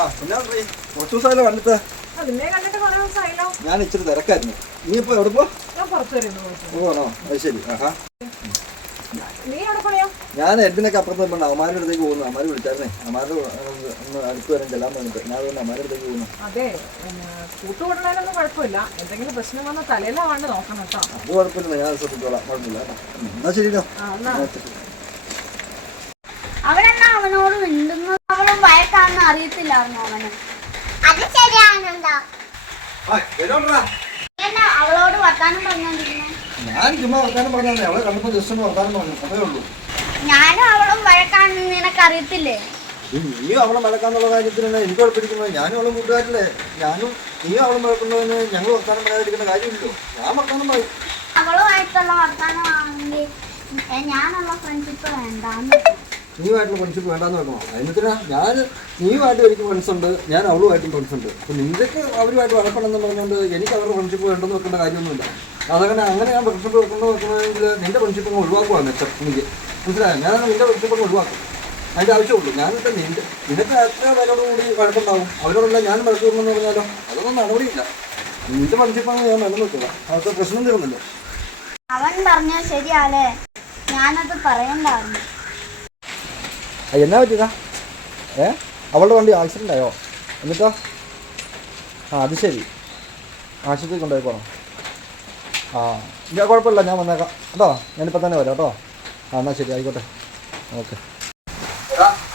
കുറച്ച് ദിവസമായല്ലോ കണ്ടിട്ട്. ഞാൻ ഇച്ചിരി തിരക്കായിരുന്നു. നീ ഇപ്പൊ എവിടെ പോകണോ? അത് ശരി. ഞാൻ എഡിനൊക്കെ അപ്പുറത്ത് പോകണം. അമാരുടെ അടുത്തേക്ക് പോകുന്നു. അമാര് വിളിച്ചായിരുന്നേ. അമാരുടെ ഒന്ന് അടുത്ത് വരാൻ ചെല്ലാൻ പറഞ്ഞിട്ട് ഞാൻ അതുകൊണ്ട് അമാരുടെ അടുത്തേക്ക് പോകുന്നു. അതെ, കൂട്ടുകൂടലൊന്നും കുഴപ്പമില്ല. എന്തെങ്കിലും പ്രശ്നം വന്നാൽ തലയിലാവാണ്ട് നോക്കണം കേട്ടോ. അത് കുഴപ്പമില്ല, ഞാൻ ശ്രദ്ധിച്ചോളാം. കുഴപ്പമില്ല. എന്നാ ശരിയോ. അവനെന്നാ അവനോട് മിണ്ടുന്നു. അവളും വയക്കാന്ന് അറിയത്തില്ലായിരുന്നു അവന്. അത് ശരിയാണെന്താ അവളോട് വർത്താനം പറഞ്ഞോണ്ടിരുന്നു. ഞാൻ ചുമ്മാ വർത്താനം പറഞ്ഞാൽ അവളെ കണ്ടപ്പോ ജസ്റ്റ് ഒന്ന് വർത്താനം പറഞ്ഞു, അതേ ഉള്ളൂ. ഞാനും അവളും വഴക്കാണെന്ന് നിനക്ക് അറിയത്തില്ലേ? നീയും അവളെ വഴക്കാന്നുള്ള കാര്യത്തിന് എനിക്ക് കുഴപ്പമിരിക്കുന്നത്. ഞാനും അവളും കൂട്ടുകാരില്ലേ. നീയും അവളും വഴക്കുന്നതിന് ഞങ്ങൾ വർത്താനം പറയാതിരിക്കേണ്ട കാര്യമില്ലല്ലോ. ഞാൻ വർത്താനം പറയും. അവളുമായിട്ടുള്ള വർത്താനമാണെങ്കിൽ ഞാനുള്ള ഫ്രണ്ട്ഷിപ്പ് വേണ്ടാന്ന്. നീയുമായിട്ടുള്ള ഫ്രണ്ട്ഷിപ്പ് വേണ്ടാന്ന് വെക്കണോ? അതിനത്തിനാ നീയുമായിട്ട് എനിക്ക് ഫ്രണ്ട്സ് ഉണ്ട്, ഞാൻ അവളുമായിട്ടും ഫ്രണ്ട്സ് ഉണ്ട്. അപ്പം നിനക്ക് അവരുമായിട്ട് വഴക്കണമെന്ന് പറഞ്ഞുകൊണ്ട് എനിക്ക് അവരുടെ ഫ്രണ്ട്ഷിപ്പ് വേണ്ടെന്ന് വെക്കേണ്ട കാര്യമൊന്നുമില്ല. അങ്ങനെ ഞാൻ ഫ്രണ്ട്ഷിപ്പ് വെക്കണമെങ്കിൽ നിന്റെ ഫ്രണ്ട്ഷിപ്പ് ഒഴിവാക്കുവാണ് മെച്ചം. എനിക്ക് മനസ്സിലായോ? ഞാൻ നിന്റെ ഫ്രണ്ട്ഷിപ്പ് ഒഴിവാക്കും. അതിൻ്റെ ആവശ്യമുള്ളൂ. ഞാനിപ്പോൾ നിനക്ക് എത്ര പേരോട് കൂടി വഴക്കുണ്ടാവും. അവരോടെല്ലാം ഞാൻ വഴക്ക് വരണമെന്ന് പറഞ്ഞാലോ അതൊന്നും നടപടിയില്ല. നിന്റെ ഫ്രണ്ട്ഷിപ്പാണ് ഞാൻ വേണമെന്ന് വെക്കുക. അതൊക്കെ പ്രശ്നം തീർന്നല്ലോ. അവൻ പറഞ്ഞത് ശരിയാലേ, ഞാനത് പറയണ്ടായിരുന്നു. എന്നാ പറ്റിയതാ? അവളുടെ വണ്ടി ആക്സിഡൻ്റ് ആയോ? എന്നിട്ടോ? അത് ശരി. ആശുപത്രിയിൽ കൊണ്ടുപോയിക്കോണം. ഞാൻ കുഴപ്പമില്ല, ഞാൻ വന്നേക്കാം കേട്ടോ. ഞാനിപ്പോൾ തന്നെ വരാം കേട്ടോ. എന്നാൽ ശരി, ആയിക്കോട്ടെ. ഓക്കെ.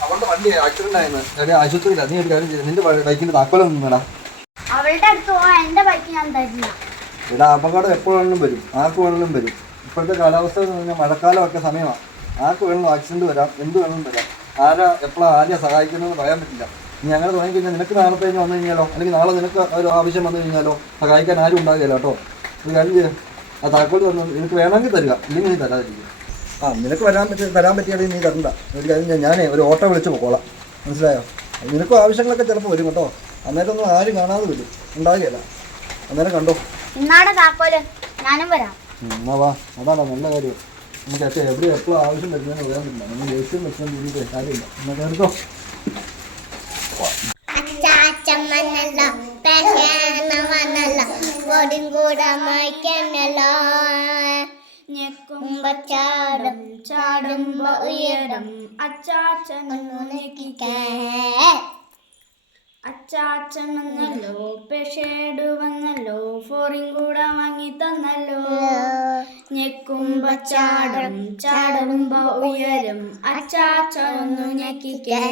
അവളുടെ വണ്ടി ആക്സിഡൻ്റ് ആയിരുന്നു. ആശുപത്രിയില്ല. നീ ഒരു കാര്യം ചെയ്തു, നിന്റെ ബൈക്കിൻ്റെ താക്കോലൊന്നും വേണം. അവളുടെ അടുത്ത് പോകാൻ എൻ്റെ ബൈക്ക് ഞാൻ തരില്ല. ഇവിടെ അപകടം എപ്പോഴെങ്കിലും വരും, ആർക്ക് വേണമെങ്കിലും വരും. ഇപ്പോഴത്തെ കാലാവസ്ഥ എന്ന് പറഞ്ഞാൽ മഴക്കാലമൊക്കെ സമയമാണ്. ആർക്ക് വേണമെങ്കിലും ആക്സിഡൻറ്റ് വരാം, എന്ത് വേണമെങ്കിലും വരാം. ആരെയും സഹായിക്കുന്നതെന്ന് പറയാൻ പറ്റില്ല. നീ അങ്ങനെ തുടങ്ങിക്കഴിഞ്ഞാൽ നിനക്ക് നാളത്തെ കഴിഞ്ഞ് വന്നു കഴിഞ്ഞാലോ, അല്ലെങ്കിൽ നാളെ നിനക്ക് ഒരു ആവശ്യം വന്നു കഴിഞ്ഞാലോ സഹായിക്കാൻ ആരും ഉണ്ടാകില്ല കേട്ടോ. ഒരു കാര്യം ചെയ്യാം, ആ താക്കോൽ വന്നു നിനക്ക് വേണമെങ്കിൽ തരിക, ഇല്ലെങ്കിൽ നീ തരാതിരിക്കുക. നിനക്ക് തരാൻ പറ്റിയാണെങ്കിൽ നീ തരണ്ട. ഒരു കാര്യം ഞാൻ ഒരു ഓട്ടോ വിളിച്ച് പോക്കോളാം. മനസ്സിലായോ? നിനക്കും ആവശ്യങ്ങളൊക്കെ ചിലപ്പോൾ വരും കേട്ടോ. അന്നേരമൊന്നും ആരും കാണാതെ വരും, ഉണ്ടാകുകയില്ല. അന്നേരം കണ്ടോ. ഇന്നാടെ താക്കോല്, ഞാനും വരാം. എന്നാ വാ, അതാണോ നല്ല കാര്യം. നമുക്ക് എവിടെ എപ്പോഴും ആവശ്യം വരുന്നതെന്ന് പറയാൻ പറ്റില്ല. നമ്മൾ ദേഷ്യം വെച്ചാൽ രീതിയിൽ കാര്യമില്ല. എന്നാൽ കേട്ടോ. ചാടുമ്പോ ഉയരം അച്ചാച്ചൻ വന്നല്ലോ, പെഷേഡ് വന്നല്ലോ, ഫോറിൻ കൂടെ വാങ്ങി തന്നല്ലോ. ഞെക്കുമ്പോ ചാടുമ്പോ ഉയരും അച്ചാച്ചൻ ഒന്ന് ഞെക്കിക്കേ.